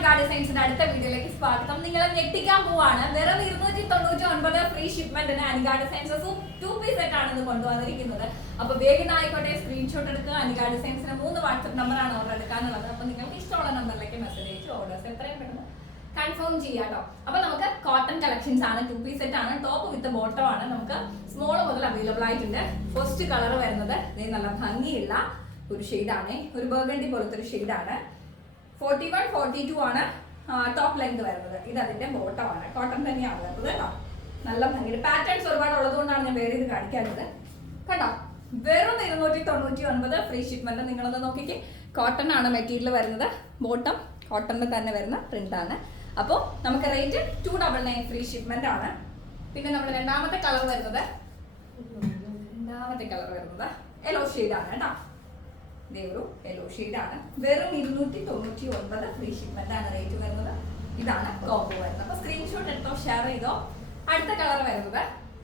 അനികാ ഡിസൈൻസിന്റെ അടുത്ത വീഡിയോയിലേക്ക് സ്വാഗതം. നിങ്ങളെ ഞെട്ടിക്കാൻ പോവാണ്. വെറും ഇരുന്നൂറ്റി തൊണ്ണൂറ്റി ഒൻപത് free ഷിപ്മെന്റിന് Anika designs two piece set ആണെന്ന് കൊണ്ടുവന്നിരിക്കുന്നത്. അപ്പൊ വേഗം ആയിക്കോട്ടെ സ്ക്രീൻഷോട്ട് എടുക്കുക. അനികാ ഡിസൈൻസിന് മൂന്ന് വാട്സപ്പ് നമ്പറാണ് ഓർഡർ എടുക്കാനുള്ളത്. അപ്പൊ നിങ്ങൾക്ക് ഇഷ്ടമുള്ള നമ്പറിലേക്ക് മെസ്സേജ് അയച്ച് ഓർഡേഴ്സ് എത്രയും പെട്ടെന്ന് കൺഫേം ചെയ്യാട്ടോ അപ്പൊ നമുക്ക് കോട്ടൺ കളക്ഷൻസ് ആണ് ടു പീസ് സെറ്റ് ആണ്. ടോപ്പ് വിത്ത് ബോട്ടം ആണ്. നമുക്ക് സ്മോൾ മുതൽ അവൈലബിൾ ആയിട്ടുണ്ട്. ഫസ്റ്റ് കളർ വരുന്നത് നല്ല ഭംഗിയുള്ള ഒരു ഷെയ്ഡാണ് ഒരു ബർഗണ്ടി പോലത്തെ ഒരു ഷെയ്ഡാണ് ഫോർട്ടി വൺ ഫോർട്ടി ടു ആണ് ടോപ്പ് ലെങ്ത് വരുന്നത്. ഇത് അതിന്റെ ബോട്ടം ആണ്. കോട്ടൺ തന്നെയാണ് വരുന്നത് കേട്ടോ. നല്ല ഭംഗി പാറ്റേൺസ് ഒരുപാട് ഉള്ളതുകൊണ്ടാണ് ഞാൻ വേറെ ഇത് കാണിക്കാറുള്ളത് കേട്ടോ? വെറും ഇരുന്നൂറ്റി തൊണ്ണൂറ്റി ഒൻപത് ഫ്രീ ഷിപ്മെന്റ് നിങ്ങളൊന്ന് നോക്കിക്കേ. കോട്ടൺ ആണ് മെറ്റീരിയൽ വരുന്നത്. ബോട്ടം കോട്ടണിൽ തന്നെ വരുന്ന പ്രിന്റ് ആണ്. അപ്പോൾ നമുക്ക് rate two double nine free shipment ആണ്. പിന്നെ നമ്മുടെ രണ്ടാമത്തെ കളർ വരുന്നത്. രണ്ടാമത്തെ കളർ വരുന്നത് യെല്ലോ ആണ് കേട്ടോ. ഒരു യെല്ലോ ആണ്. വെറും ഇരുന്നൂറ്റി തൊണ്ണൂറ്റി ഒൻപത് ഫ്രീ ഷിപ്മെന്റ് ആണ് റേറ്റ് വരുന്നത്. ഇതാണ് കോംബോ വരുന്നത്. അപ്പൊ സ്ക്രീൻഷോട്ട് എടുത്തോ ഷെയർ ചെയ്തോ. അടുത്ത കളർ വരുന്നത്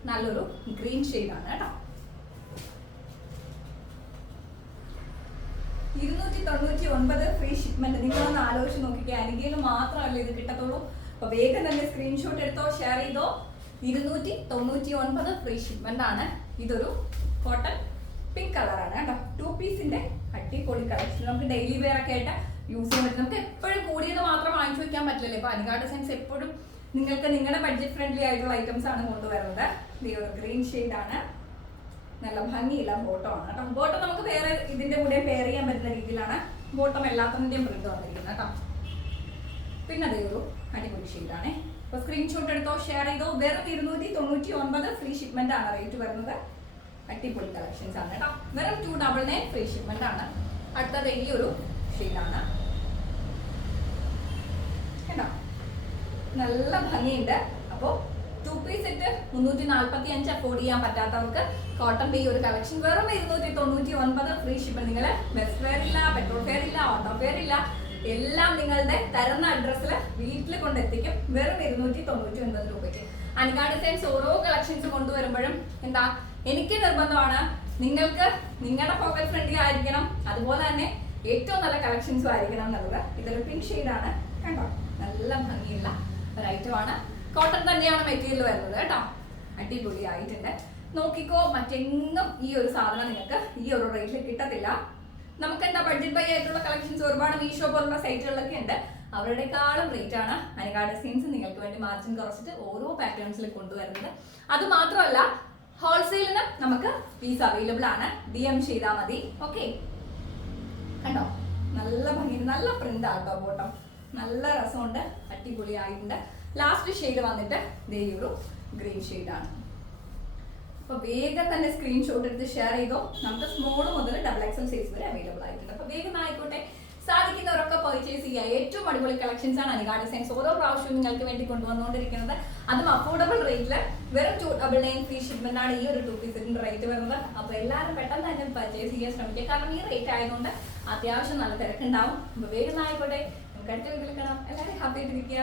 നല്ലൊരു ഗ്രീൻ ആണ് കേട്ടോ. ഇരുന്നൂറ്റി തൊണ്ണൂറ്റി ഒൻപത് ഫ്രീ ഷിപ്മെന്റ് നിങ്ങളൊന്ന് ആലോചിച്ച് നോക്കിക്കേ. അരികയിൽ മാത്രമല്ല ഇത് കിട്ടത്തുള്ളൂ. അപ്പൊ വേഗം തന്നെ സ്ക്രീൻഷോട്ട് എടുത്തോ ഷെയർ ചെയ്തോ. ഇരുന്നൂറ്റി തൊണ്ണൂറ്റി ഒൻപത് ഫ്രീ ഷിപ്മെന്റ് ആണ് ഇതൊരു കോട്ടൺ പിങ്ക് കളറാണ് കേട്ടോ ടു പീസിന്റെ അടിപൊളി കളക്ഷൻ നമുക്ക് ഡെയിലി വെയർ ഒക്കെ ആയിട്ട് യൂസ് ചെയ്യാൻ പറ്റും. നമുക്ക് എപ്പോഴും കൂടിയത് മാത്രം വാങ്ങിച്ചു വെക്കാൻ പറ്റില്ലല്ലോ? ഇപ്പൊ അനികാ ഡിസൈൻസ് എപ്പോഴും നിങ്ങൾക്ക് നിങ്ങളുടെ ബഡ്ജറ്റ് ഫ്രണ്ട്ലി ആയിട്ടുള്ള ഐറ്റംസ് ആണ് കൊണ്ടുവരുന്നത്. ഗ്രീൻ ഗ്രീൻ ആണ്. നല്ല ഭംഗിയുള്ള ബോട്ടം ആണ് കേട്ടോ. ബോട്ടം നമുക്ക് വേറെ ഇതിന്റെ കൂടെ പെയർ ചെയ്യാൻ പറ്റുന്ന രീതിയിലാണ്. ബോട്ടം എല്ലാത്തിന്റെയും പ്രിന്റ് വന്നിരിക്കുന്നത് കേട്ടോ. പിന്നെ അതേ ഒരു അടിപൊളി ഷെയ്ഡാണേ അപ്പൊ സ്ക്രീൻഷോട്ട് എടുത്തോ ഷെയർ ചെയ്തോ. വെറും ഇരുന്നൂറ്റി തൊണ്ണൂറ്റി ഒൻപത് ഫ്രീ ഷിപ്മെന്റ് ആണ് റേറ്റ് വരുന്നത്. അടിപൊളി കളക്ഷൻസ് ആണ് കേട്ടോ. വെറും two double nine free shipment ആണ്. അടുത്തത് ഈ ഒരു ഷീലാണ് കേട്ടോ? നല്ല ഭംഗിയുണ്ട്. അപ്പോൾ ടു പീസ് സെറ്റ് മുന്നൂറ്റി നാൽപ്പത്തി അഞ്ച് അഫോർഡ് ചെയ്യാൻ പറ്റാത്തവർക്ക് കോട്ടൺ ബി ഒരു കളക്ഷൻ വെറും ഇരുന്നൂറ്റി തൊണ്ണൂറ്റി ഒൻപത് ഫ്രീ ഷിപ്പ് നിങ്ങൾ ബസ് ഫെയർ ഇല്ല പെട്രോൾ ഫെയർ ഇല്ല ഓട്ടോ ഫെയർ ഇല്ല എല്ലാം നിങ്ങളുടെ തരുന്ന അഡ്രസ്സിൽ വീട്ടിൽ കൊണ്ടെത്തിക്കും വെറും ഇരുന്നൂറ്റി തൊണ്ണൂറ്റി ഒൻപത് രൂപയ്ക്ക്. അനുകാട് സെൻസ് ഓരോ കളക്ഷൻസ് കൊണ്ടുവരുമ്പോഴും എന്താ എനിക്ക് നിർബന്ധമാണ്. നിങ്ങൾക്ക് നിങ്ങളുടെ പോക്കറ്റ് ഫ്രണ്ട്ലി ആയിരിക്കണം. അതുപോലെ തന്നെ ഏറ്റവും നല്ല കളക്ഷൻസും ആയിരിക്കണം എന്നുള്ളത്. ഇതൊരു പിങ്ക് ഷെയ്ഡാണ് കണ്ടോ? നല്ല ഭംഗിയുള്ള ഒരു ഐറ്റമാണ് കോട്ടൺ തന്നെയാണ് മെറ്റീരിയൽ വരുന്നത് കേട്ടോ. അടിപൊളി ആയിട്ടുണ്ട്. നോക്കിക്കോ മറ്റെങ്ങും ഈ ഒരു സാധനം നിങ്ങൾക്ക് ഈ ഒരു റേറ്റിൽ കിട്ടത്തില്ല. നമുക്ക് എന്താ ബഡ്ജറ്റ് ബൈ ആയിട്ടുള്ള കളക്ഷൻസ് ഒരുപാട് മീഷോ പോലുള്ള സൈറ്റുകളിലൊക്കെ ഉണ്ട്. അവരുടെക്കാളും റേറ്റ് ആണ്. അനികാ ഡിസൈൻസ് നിങ്ങൾക്ക് വേണ്ടി മാർജിൻ കുറച്ചിട്ട് ഓരോ പാറ്റേൺസിൽ കൊണ്ടുവരുന്നത്. അത് മാത്രമല്ല നമുക്ക് പീസ് അവൈലബിൾ ആണ്. ഡി എം ചെയ്താൽ മതി. ഓക്കെ കണ്ടോ? നല്ല ഭംഗി നല്ല പ്രിന്റ് ആട്ടോ ബോട്ടം നല്ല രസമുണ്ട്. അടിപൊളിയായിട്ടുണ്ട്. ലാസ്റ്റ് ഷെയ്ഡ് വന്നിട്ട് ദേ ഒരു ഗ്രീൻ ആണ്. അപ്പൊ വേഗം തന്നെ സ്ക്രീൻഷോട്ട് എടുത്ത് ഷെയർ ചെയ്തോ. നമുക്ക് സ്മോൾ മുതൽ ഡബിൾ എക്സൽ സൈസ് വരെ അവൈലബിൾ ആയിട്ടുണ്ട്. അപ്പൊ വേഗം ചെയ്യുക ഏറ്റവും അടിപൊളി കളക്ഷൻസ് ആണ് അനുഗാഡ് ഡിസൈൻസ് ഓരോ പ്രാവശ്യവും നിങ്ങൾക്ക് വേണ്ടി കൊണ്ടുവന്നുകൊണ്ടിരിക്കുന്നത്. അതും അഫോർഡബിൾ റേറ്റിൽ വെറും two double nine free shipment ആണ് ഈ ഒരു ടു പീസിന്റെ റേറ്റ് വരുന്നത്. അപ്പൊ എല്ലാവരും പെട്ടെന്ന് തന്നെ പർച്ചേസ് ചെയ്യാൻ ശ്രമിക്കുക. കാരണം ഈ റേറ്റ് ആയതുകൊണ്ട് അത്യാവശ്യം നല്ല തിരക്കുണ്ടാവും. അപ്പൊ വേഗം ആയിക്കോട്ടെ. നമുക്ക് അടുത്ത വീട്ടിൽ എല്ലാവരും ഹാപ്പി ആയിട്ടിരിക്കുക.